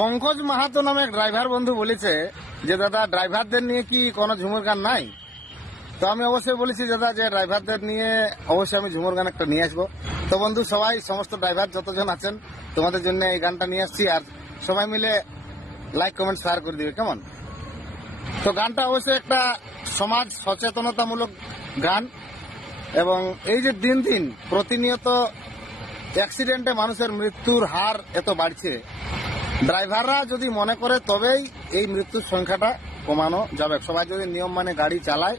পঙ্কজ মাহাতো নামে এক ড্রাইভার বন্ধু বলেছে যে দাদা ড্রাইভারদের নিয়ে কি কোনো ঝুমুর গান নাই। তো আমি অবশ্যই বলেছি দাদা যে ড্রাইভারদের নিয়ে অবশ্যই আমি ঝুমুর গান একটা নিয়ে আসবো। তো বন্ধু সবাই সমস্ত ড্রাইভার যতজন আছেন তোমাদের জন্য এই গানটা নিয়ে আসছি, আর সবাই মিলে লাইক কমেন্ট শেয়ার করে দিবে কেমন। তো গানটা অবশ্যই একটা সমাজ সচেতনতামূলক গান, এবং এই যে দিন দিন প্রতিনিয়ত অ্যাক্সিডেন্টে মানুষের মৃত্যুর হার এত বাড়ছে, ড্রাইভাররা যদি মনে করে তবেই এই মৃত্যুর সংখ্যাটা কমানো যাবে। সবাই যদি নিয়ম মানে গাড়ি চালায়,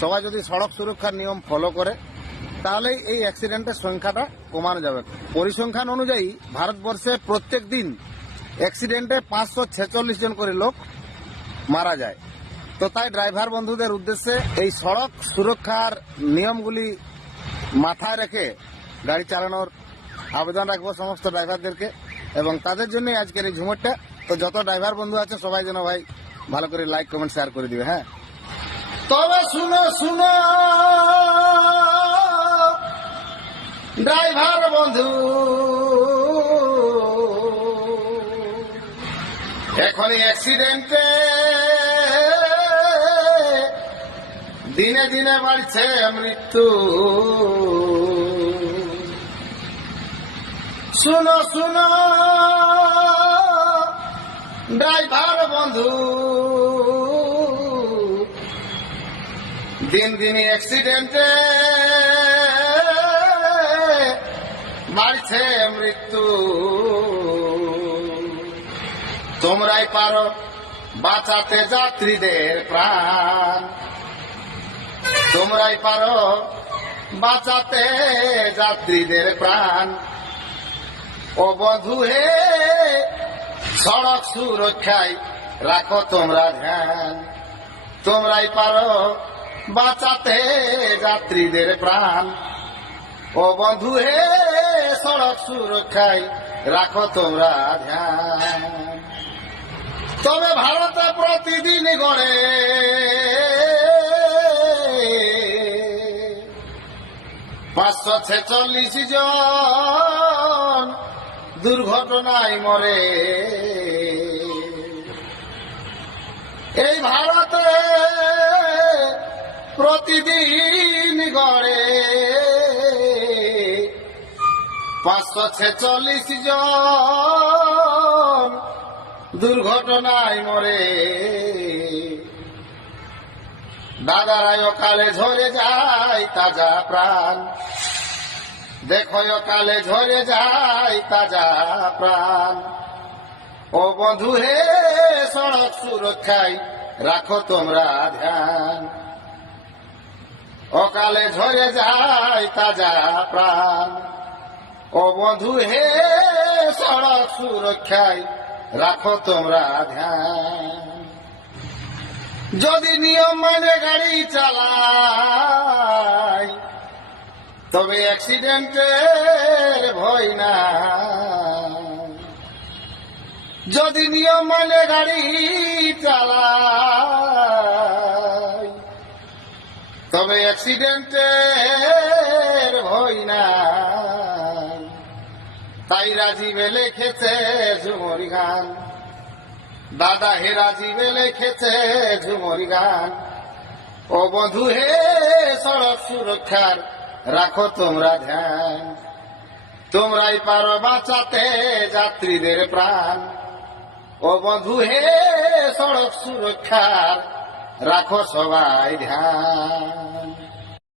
সবাই যদি সড়ক সুরক্ষার নিয়ম ফলো করে, তাহলেই এই অ্যাক্সিডেন্টের সংখ্যাটা কমানো যাবে। পরিসংখ্যান অনুযায়ী ভারতবর্ষে প্রত্যেক দিন অ্যাক্সিডেন্টে 546 জন করে লোক মারা যায়। তো তাই ড্রাইভার বন্ধুদের উদ্দেশ্যে এই সড়ক সুরক্ষার নিয়মগুলি মাথায় রেখে গাড়ি চালানোর আবেদন রাখবো সমস্ত ড্রাইভারদেরকে, এবং তাদের জন্যই আজকের এই ঝুমুরটা। তো যত ড্রাইভার বন্ধু আছে সবাই যেন ভাই ভালো করে লাইক কমেন্ট শেয়ার করে দিবে। হ্যাঁ, তবে শুনো শুনো ড্রাইভার বন্ধু, এখনই অ্যাক্সিডেন্টে দিনে দিনে বাড়ছে মৃত্যু। শুনো শুনো ড্রাইভার বন্ধু, দিন দিন অ্যাক্সিডেন্টে বাড়ছে মৃত্যু। তোমরাই পারো বাঁচাতে যাত্রীদের প্রাণ, তোমরাই পারো বাঁচাতে যাত্রীদের প্রাণ। ও বন্ধু হে, সড়ক সুরক্ষায় রাখো তোমরা ধ্যান, তোমরাই পারো বাঁচাতে যাত্রীদের প্রাণ। ও বন্ধু হে, সড়ক সুরক্ষায় রাখো তোমরা ধ্যান। তবে ভারতে প্রতিদিন গড়ে 546 জন দুর্ঘটনায় মরে। এই ভারতে প্রতিদিন গড়ে 546 জন দুর্ঘটনায় মরে। দাদারাই কালে ঝরে যায় তাজা প্রাণ, দেখো কালে ঝরে যায় তাজা প্রাণ। ও বন্ধু হে, সড়ক সুরক্ষায় রাখো তোমরা ধ্যান, অকালে ঝরে যায় তাজা প্রাণ। ও বন্ধু হে, সড়ক সুরক্ষায় রাখো তোমরা ধ্যান। যদি নিয়ম মানে গাড়ি চালায়, তবে অ্যাক্সিডেন্টের ভয় না। যদি নিয়ম মানে গাড়ি চালায়, তবে অ্যাক্সিডেন্টের ভয় না। তাই রাজীবে লিখেছে ঝুমুর গান, দাদা হে রাজীবে লিখেছে ঝুমুর গান। ও বন্ধু হে, সড়ক সুরক্ষার রাখো তোমরা ধ্যান, তোমরাই পারো বাঁচাতে যাত্রীদের প্রাণ। ও বন্ধু হে, সড়ক সুরক্ষার রাখো সবাই ধ্যান।